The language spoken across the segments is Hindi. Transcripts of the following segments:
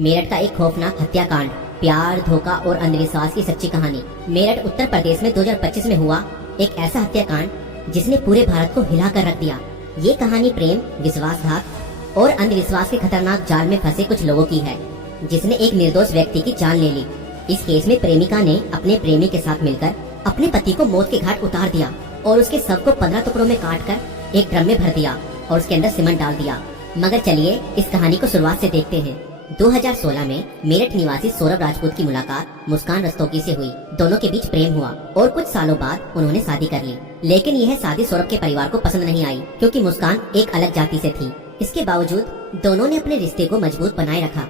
मेरठ का एक खौफनाक हत्याकांड, प्यार, धोखा और अंधविश्वास की सच्ची कहानी। मेरठ उत्तर प्रदेश में 2025 में हुआ एक ऐसा हत्याकांड जिसने पूरे भारत को हिला कर रख दिया। ये कहानी प्रेम, विश्वासघात और अंधविश्वास के खतरनाक जाल में फंसे कुछ लोगों की है, जिसने एक निर्दोष व्यक्ति की जान ले ली। इस केस में प्रेमिका ने अपने प्रेमी के साथ मिलकर अपने पति को मौत के घाट उतार दिया और उसके शव को 15 टुकड़ों में काट कर एक ड्रम में भर दिया और उसके अंदर सीमेंट डाल दिया। मगर चलिए इस कहानी को शुरुआत से देखते हैं। 2016 में मेरठ निवासी सौरभ राजपूत की मुलाकात मुस्कान रस्तोगी से हुई। दोनों के बीच प्रेम हुआ और कुछ सालों बाद उन्होंने शादी कर ली। लेकिन यह शादी सौरभ के परिवार को पसंद नहीं आई, क्योंकि मुस्कान एक अलग जाति से थी। इसके बावजूद दोनों ने अपने रिश्ते को मजबूत बनाए रखा।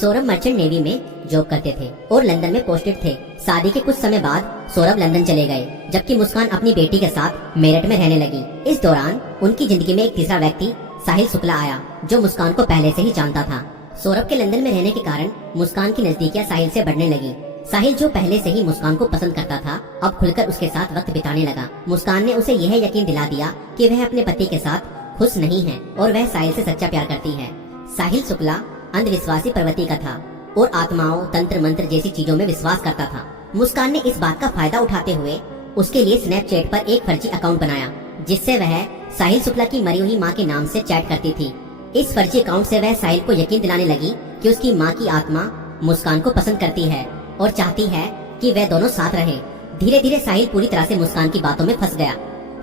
सौरभ मर्चेंट नेवी में जॉब करते थे और लंदन में पोस्टेड थे। शादी के कुछ समय बाद सौरभ लंदन चले गए, जबकि मुस्कान अपनी बेटी के साथ मेरठ में रहने लगी। इस दौरान उनकी जिंदगी में एक तीसरा व्यक्ति साहिल शुक्ला आया, जो मुस्कान को पहले से ही जानता था। सौरभ के लंदन में रहने के कारण मुस्कान की नजदीकियां साहिल से बढ़ने लगी। साहिल, जो पहले से ही मुस्कान को पसंद करता था, अब खुलकर उसके साथ वक्त बिताने लगा। मुस्कान ने उसे यह यकीन दिला दिया कि वह अपने पति के साथ खुश नहीं है और वह साहिल से सच्चा प्यार करती है। साहिल शुक्ला अंधविश्वासी प्रवृत्ति का था और आत्माओं, तंत्र मंत्र जैसी चीजों में विश्वास करता था। मुस्कान ने इस बात का फायदा उठाते हुए उसके लिए स्नैपचैट पर एक फर्जी अकाउंट बनाया, जिससे वह साहिल शुक्ला की मरी हुई मां के नाम से चैट करती थी। इस फर्जी अकाउंट से वह साहिल को यकीन दिलाने लगी कि उसकी मां की आत्मा मुस्कान को पसंद करती है और चाहती है कि वह दोनों साथ रहें। धीरे धीरे साहिल पूरी तरह से मुस्कान की बातों में फंस गया।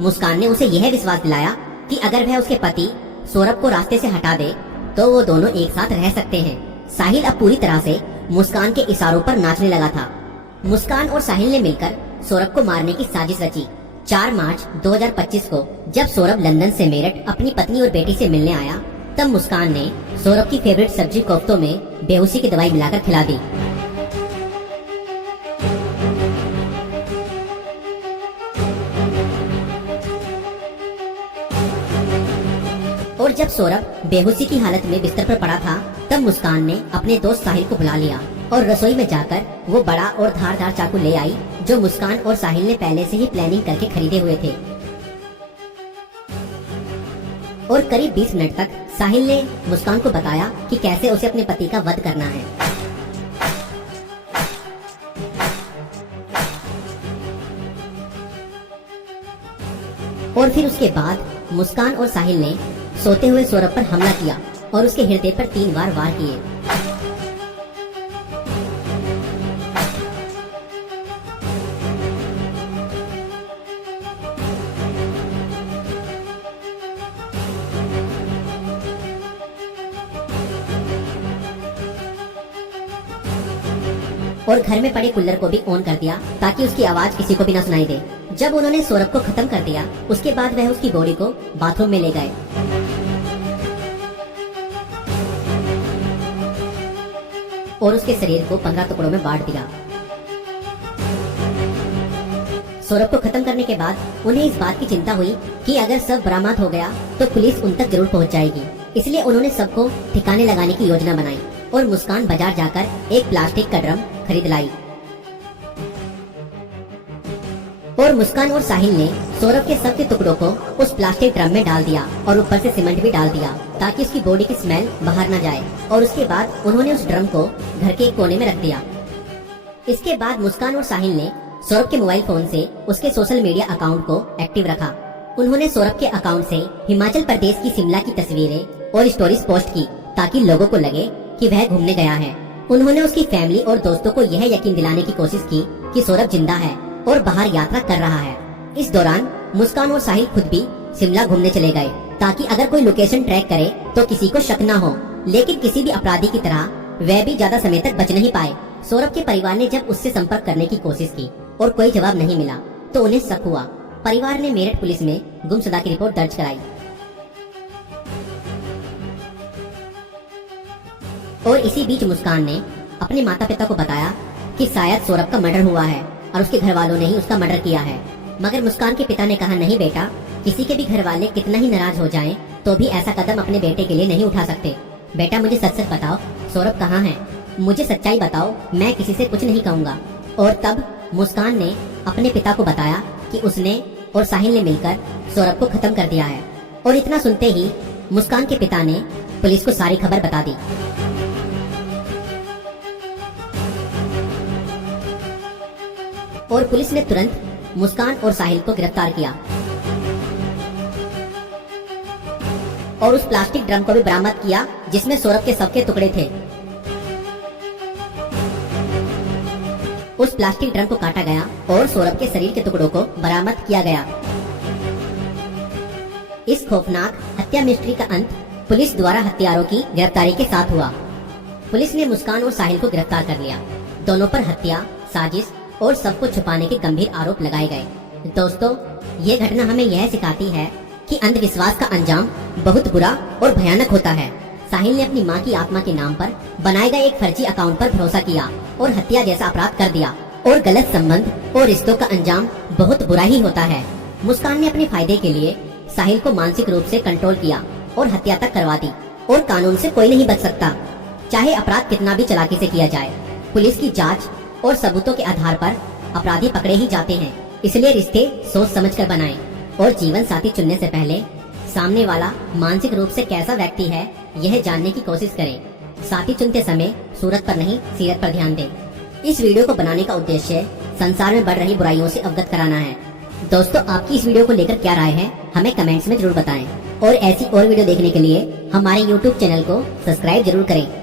मुस्कान ने उसे यह विश्वास दिलाया कि अगर वह उसके पति सौरभ को रास्ते से हटा दे तो वो दोनों एक साथ रह सकते हैं। साहिल अब पूरी तरह से मुस्कान के इशारों पर नाचने लगा था। मुस्कान और साहिल ने मिलकर सौरभ को मारने की साजिश रची। 4 मार्च 2025 को जब सौरभ लंदन से मेरठ अपनी पत्नी और बेटी से मिलने आया, तब मुस्कान ने सौरभ की फेवरेट सब्जी कोफ्तों में बेहोशी की दवाई मिलाकर खिला दी। और जब सौरभ बेहोशी की हालत में बिस्तर पर पड़ा था, तब मुस्कान ने अपने दोस्त साहिल को बुला लिया और रसोई में जाकर वो बड़ा और धारदार चाकू ले आई, जो मुस्कान और साहिल ने पहले से ही प्लानिंग करके खरीदे हुए थे। और करीब 20 मिनट तक साहिल ने मुस्कान को बताया कि कैसे उसे अपने पति का वध करना है। और फिर उसके बाद मुस्कान और साहिल ने सोते हुए सौरभ पर हमला किया और उसके हृदय पर 3 बार वार किए। और घर में पड़े कूलर को भी ऑन कर दिया ताकि उसकी आवाज किसी को भी न सुनाई दे। जब उन्होंने सौरभ को खत्म कर दिया, उसके बाद वह उसकी बॉडी को बाथरूम में ले गए और उसके शरीर को 15 टुकड़ों में बांट दिया। सौरभ को खत्म करने के बाद उन्हें इस बात की चिंता हुई कि अगर सब बरामद हो गया तो पुलिस उन तक जरूर पहुंच जाएगी। इसलिए उन्होंने सबको ठिकाने लगाने की योजना बनाई और मुस्कान बाजार जाकर एक प्लास्टिक का ड्रम खरीद लाई। और मुस्कान और साहिल ने सौरभ के शव के टुकड़ों को उस प्लास्टिक ड्रम में डाल दिया और ऊपर से सीमेंट भी डाल दिया ताकि उसकी बॉडी की स्मेल बाहर न जाए। और उसके बाद उन्होंने उस ड्रम को घर के एक कोने में रख दिया। इसके बाद मुस्कान और साहिल ने सौरभ के मोबाइल फोन से उसके सोशल मीडिया अकाउंट को एक्टिव रखा। उन्होंने सौरभ के अकाउंट से हिमाचल प्रदेश की शिमला की तस्वीरें और स्टोरीज पोस्ट की ताकि लोगों को लगे कि वह घूमने गया है। उन्होंने उसकी फैमिली और दोस्तों को यह यकीन दिलाने की कोशिश की कि सौरभ जिंदा है और बाहर यात्रा कर रहा है। इस दौरान मुस्कान और साहिल खुद भी शिमला घूमने चले गए ताकि अगर कोई लोकेशन ट्रैक करे तो किसी को शक न हो। लेकिन किसी भी अपराधी की तरह वह भी ज्यादा समय तक बच नहीं पाए। सौरभ के परिवार ने जब उससे संपर्क करने की कोशिश की और कोई जवाब नहीं मिला तो उन्हें शक हुआ। परिवार ने मेरठ पुलिस में गुमशुदा की रिपोर्ट दर्ज कराई और इसी बीच मुस्कान ने अपने माता पिता को बताया कि शायद सौरभ का मर्डर हुआ है और उसके घर वालों ने ही उसका मर्डर किया है। मगर मुस्कान के पिता ने कहा, नहीं बेटा, किसी के भी घर वाले कितना ही नाराज हो जाएं तो भी ऐसा कदम अपने बेटे के लिए नहीं उठा सकते। बेटा, मुझे सच सच बताओ, सौरभ कहाँ है? मुझे सच्चाई बताओ, मैं किसी से कुछ नहीं कहूँगा। और तब मुस्कान ने अपने पिता को बताया कि उसने और साहिल ने मिलकर सौरभ को खत्म कर दिया है। और इतना सुनते ही मुस्कान के पिता ने पुलिस को सारी खबर बता दी। और पुलिस ने तुरंत मुस्कान और साहिल को गिरफ्तार किया और उस प्लास्टिक ड्रम को भी बरामद किया जिसमें सौरभ के शव के टुकड़े थे। उस प्लास्टिक ड्रम को काटा गया और सौरभ के शरीर के टुकड़ों को बरामद किया गया। इस खौफनाक हत्या मिस्ट्री का अंत पुलिस द्वारा हत्यारों की गिरफ्तारी के साथ हुआ। पुलिस ने मुस्कान और साहिल को गिरफ्तार कर लिया। दोनों पर हत्या, साजिश और सबको छुपाने के गंभीर आरोप लगाए गए। दोस्तों, ये घटना हमें यह सिखाती है कि अंधविश्वास का अंजाम बहुत बुरा और भयानक होता है। साहिल ने अपनी मां की आत्मा के नाम पर बनाए गए एक फर्जी अकाउंट पर भरोसा किया और हत्या जैसा अपराध कर दिया और गलत संबंध और रिश्तों का अंजाम बहुत बुरा ही होता है। मुस्कान ने अपने फायदे के लिए साहिल को मानसिक रूप से कंट्रोल किया और हत्या तक करवा दी और कानून से कोई नहीं बच सकता, चाहे अपराध कितना भी चालाकी से किया जाए। पुलिस की जांच और सबूतों के आधार पर अपराधी पकड़े ही जाते हैं। इसलिए रिश्ते सोच समझ कर बनाएं और जीवन साथी चुनने से पहले सामने वाला मानसिक रूप से कैसा व्यक्ति है यह जानने की कोशिश करें। साथी चुनते समय सूरत पर नहीं, सीरत पर ध्यान दें। इस वीडियो को बनाने का उद्देश्य संसार में बढ़ रही बुराइयों से अवगत कराना है। दोस्तों, आपकी इस वीडियो को लेकर क्या राय है हमें कमेंट्स में जरूर बताएं और ऐसी और वीडियो देखने के लिए हमारे YouTube चैनल को सब्सक्राइब जरूर करें।